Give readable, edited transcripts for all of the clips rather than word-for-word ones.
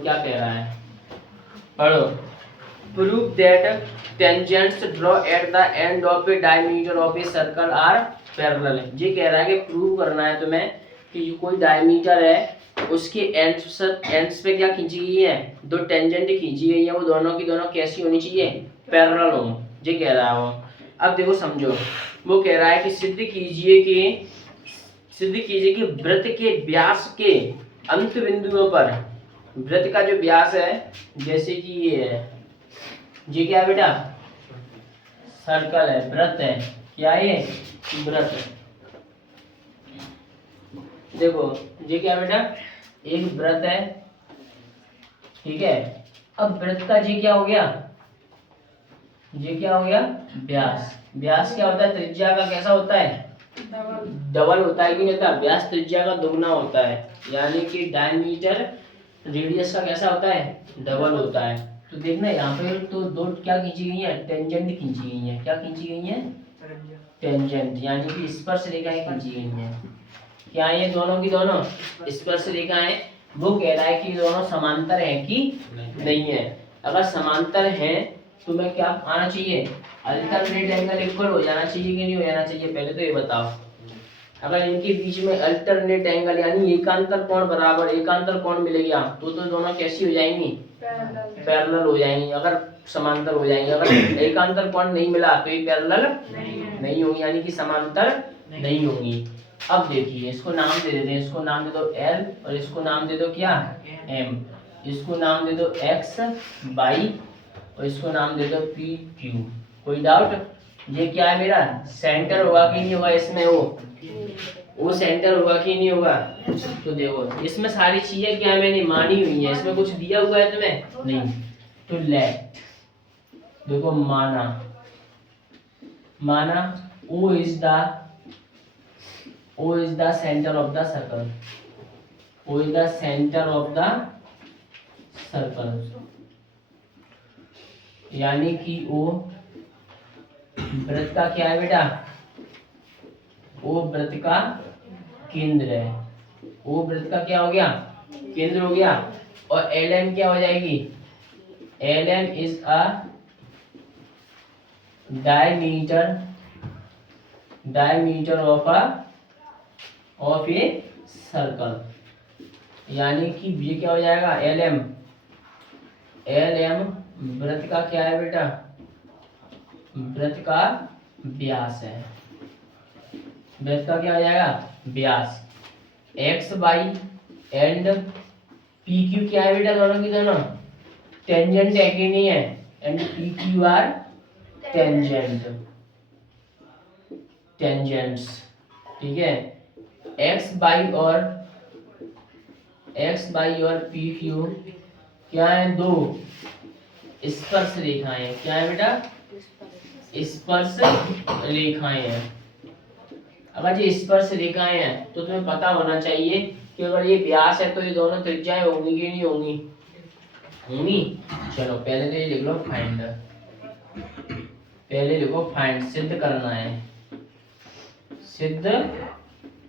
क्या कह रहा है, पढ़ो। Prove that tangents draw at the end of a diameter of a circle are parallel. ये कह रहा है कि प्रूव करना है तुम्हें कि कोई डायमीटर है, उसके एंड्स पे क्या खींची गई है, दो टेंजेंट खींची गई है, वो दोनों की दोनों कैसी होनी चाहिए, पैरेलल हो। ये कह रहा है वो। अब देखो समझो, वो कह रहा है कि सिद्ध कीजिए कि वृत्त के व्यास के अंत बिंदुओं पर, वृत्त का जो व्यास है, जैसे कि ये है, ये क्या है बेटा, सर्कल है, वृत्त है, क्या है ये, वृत्त। देखो ये क्या है बेटा, एक वृत्त है, ठीक है। अब वृत्त का ये क्या हो गया, ये क्या हो गया, व्यास। व्यास क्या होता है, त्रिज्या का कैसा होता है, डबल होता है कि नहीं होता, व्यास त्रिज्या का दुगना होता है, यानी कि डायमीटर रेडियस का कैसा होता है, डबल होता है। तो देखना यहाँ पे तो दो क्या खींची गई है, टेंजेंट खींची गई है। क्या खींची गई है, टेंजेंट, यानी कि स्पर्श रेखाएं खींची गई हैं। क्या ये दोनों की दोनों स्पर्श रेखाएं। वो कह रहा है कि दोनों समांतर है कि नहीं है। अगर समांतर है तो मैं क्या आना चाहिए, अल्टरनेट एंगल इक्वल हो जाना चाहिए कि नहीं हो जाना चाहिए, पहले तो ये बताओ। अगर इनके बीच में अल्टरनेट एंगल यानी एकांतर कोण बराबर एकांतर कोण मिलेगा तो दोनों कैसी हो जाएंगी, पैरेलल हो जाएंगी, अगर समांतर हो जाएंगी। अगर एकांतर कोण नहीं मिला तो ये पैरेलल नहीं होंगी, यानी कि समांतर नहीं होंगी। अब देखिए इसको नाम दे देते हैं, इसको नाम दे दो L और इसको नाम दे दो क्या, M। इसको नाम दे दो X Y और इसको नाम दे दो P Q। कोई डाउट, ये क्या है मेरा सेंटर होगा कि नहीं होगा, इसमें वो सेंटर होगा कि नहीं होगा। तो देखो इसमें सारी चीजें क्या मैंने मानी हुई है, इसमें कुछ दिया हुआ है तुम्हें नहीं। तो लेट देखो माना O is the center of the circle, O is the center of the circle, यानी कि O वृत्त का क्या है बेटा, O वृत्त का केंद्र है। O वृत्त का क्या हो गया, केंद्र हो गया। और LM क्या हो जाएगी, LM is a diameter of a circle, यानी कि ये क्या हो जाएगा, LM वृत्त का क्या है बेटा, वृत्त का व्यास है। वृत्त का क्या हो जाएगा, व्यास। XY एंड PQ क्या है बेटा, दोनों की दोनों टेंजेंट है कि नहीं है, एंड PQ आर टेंजेंट्स, ठीक है। XY और PQ क्या है, दो स्पर्श रेखाएं। क्या है बेटा, स्पर्श रेखाएं हैं। अगर ये स्पर्श रेखाएं हैं तो तुम्हें पता होना चाहिए कि अगर ये व्यास है तो ये दोनों त्रिज्याएं होंगी कि नहीं होंगी, होंगी। चलो पहले तो ये लिख लो फाइंड, पहले लिखो फाइंड, सिद्ध करना है, सिद्ध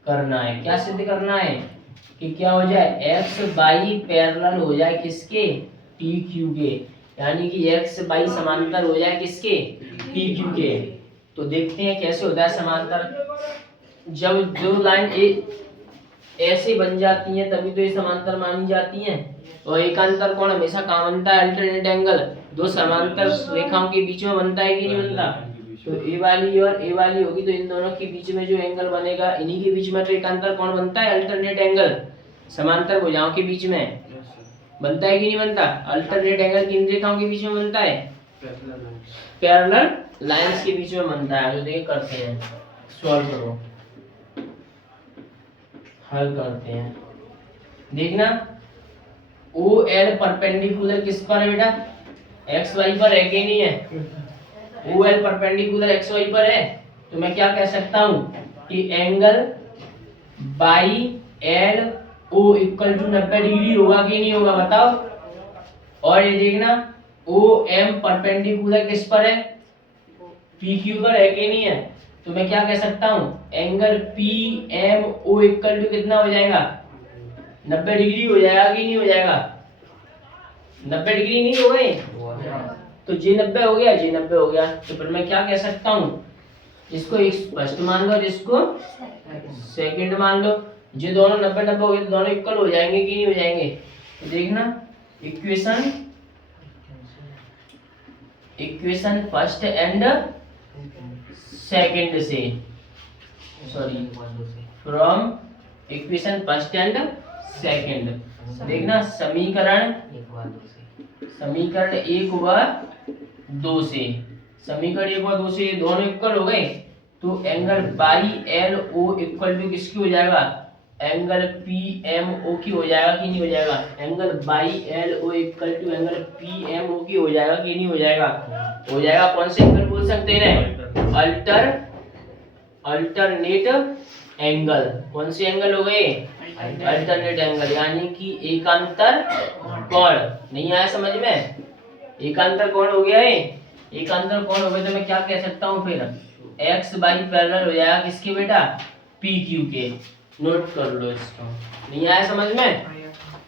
करना है। क्या सिद्ध करना है कि क्या हो जाए, XY पैरेलल हो जाए किसके, PQ के, यानी कि XY समांतर हो जाए किसके, PQ के। तो देखते हैं कैसे होता है समांतर। जब दो लाइन ऐसे बन जाती हैं तभी तो ये समांतर मानी जाती हैं। और एकांतर कोण हमेशा कहाँ बनता है, अल्टरनेट एंगल दो समांतर रेखाओं के बीच में बनता है कि नहीं बनता। तो ए वाली और ए वाली होगी तो इन दोनों के बीच में जो एंगल बनेगा, इन्हीं के बीच में तो एकांतर कोण बनता है, अल्टरनेट एंगल समांतर भुजाओं के बीच में बनता है कि नहीं बनता। अल्टरनेट एंगल किन रेखाओं के बीच में बनता है, पैरेलल लाइंस के बीच में बनता है। तो देखिए करते हैं, सॉल्व करो, हल करते हैं। देखना OL परपेंडिकुलर किस पर है बेटा, XY पर है कि नहीं है। OL परपेंडिकुलर XY पर है तो मैं क्या कह सकता हूं कि angle by LO equal to 90 degree होगा कि नहीं होगा, बताओ। और ये देखना OM परपेंडिकुलर किस पर है, PQ पर है कि नहीं है। तो मैं क्या कह सकता हूं, एंगल PMO इक्वल टू कितना हो जाएगा, 90 डिग्री हो जाएगा कि नहीं हो जाएगा। 90 डिग्री नहीं हो गए? तो जे 90 हो गया, जे 90 हो गया। तो फिर मैं क्या कह सकता हूँ, इसको एक फर्स्ट मान लो और इसको सेकंड मान लो। ये दोनों 90 90 हो गए तो दोनों इक्वल हो जाएंगे कि नहीं हो जाएंगे? तो देखना इक्वेशन फर्स्ट एंड सेकंड से, sorry from equation first and second, देखना समीकरण 1 व 2 से, समीकरण 1 व 2 से ये दोनों इक्वल हो गए तो angle by L O equal to किसकी हो जाएगा? एंगल पी एम ओ की हो जाएगा कि नहीं हो जाएगा? Angle by L O equal to angle P M O की हो जाएगा कि नहीं हो जाएगा? हो जाएगा। कौन से एंगल बोल सकते हैं? Alternate angle. कौन से एंगल हो गए? अल्टरनेट एंगल, यानी कि एकांतर कोण। नहीं आया समझ में? एकांतर कोण हो गया है। एकांतर कोण हो गया तो मैं क्या कह सकता हूँ फिर? एक्स बाई पैरेलल हो जाएगा किसके बेटा? पी क्यू के। नोट कर लो इसको। नहीं आया समझ में?